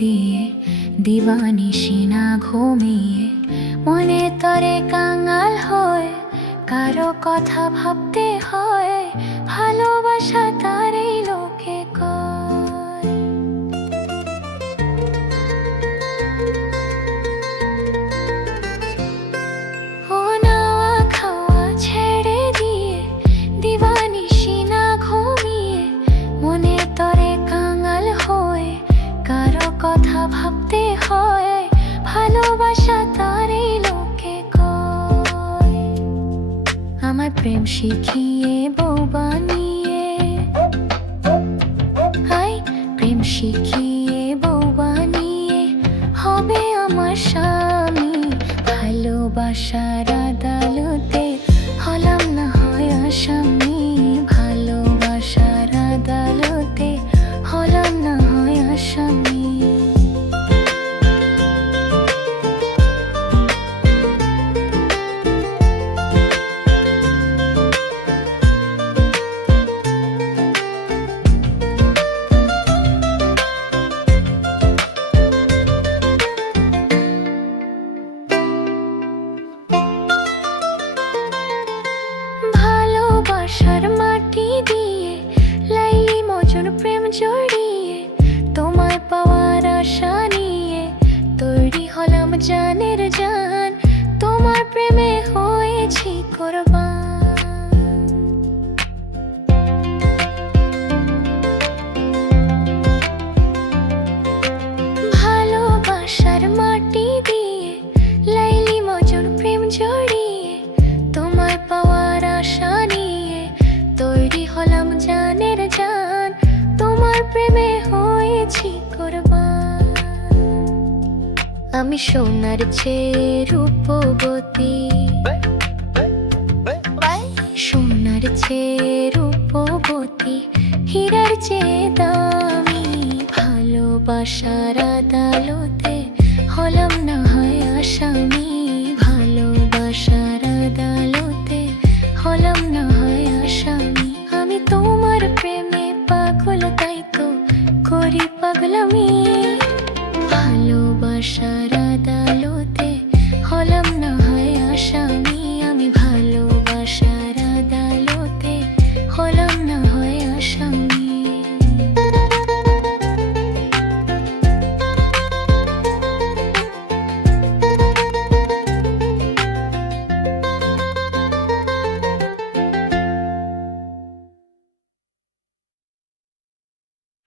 দিয়ে দিবানিশি না ঘুমিয়ে মনে তরে কাঙাল হয়ে কারো কথা ভাবতে হয় ভালোবাসা তারই লোকে কয়। ও নাওয়া খাওয়া ছেড়ে দিয়ে দিবানিশি না ঘুমিয়ে মনে তরে কাঙাল হয়ে কারো কথা ভাবতে হয় ভালোবাসা তারই লোকে কয়। আমার প্রেম শিখিয়ে বউ বানিয়ে প্রেম শিখিয়ে বউ বানিয়ে হবে আমার স্বামী ভালোবাসার আদালতে হলাম না হয় আসামি ভালোবাসার আদালতে হলাম না হয় আসামি। ভালোবাসার মাটি দিয়ে লাইলি মজন প্রেম জড়িয়ে তোমায় পাওয়ার আশা নিয়ে তৈরি হলাম জানের জান তোমার প্রেমে হয়েছি কোরবান। ভালোবাসার মাটি দিয়ে লাইলি মজন প্রেম জড়িয়ে তোমায় পাওয়ার আশা নিয়ে তৈরি হলাম জানের জান তোমার প্রেমে হয়েছি কোরবান। আমি সোনার চেয়ে রূপবতী সোনার চেয়ে রূপবতী হীরার চেয়ে দামি ভালোবাসার আদালতে হলাম না হয় আসামি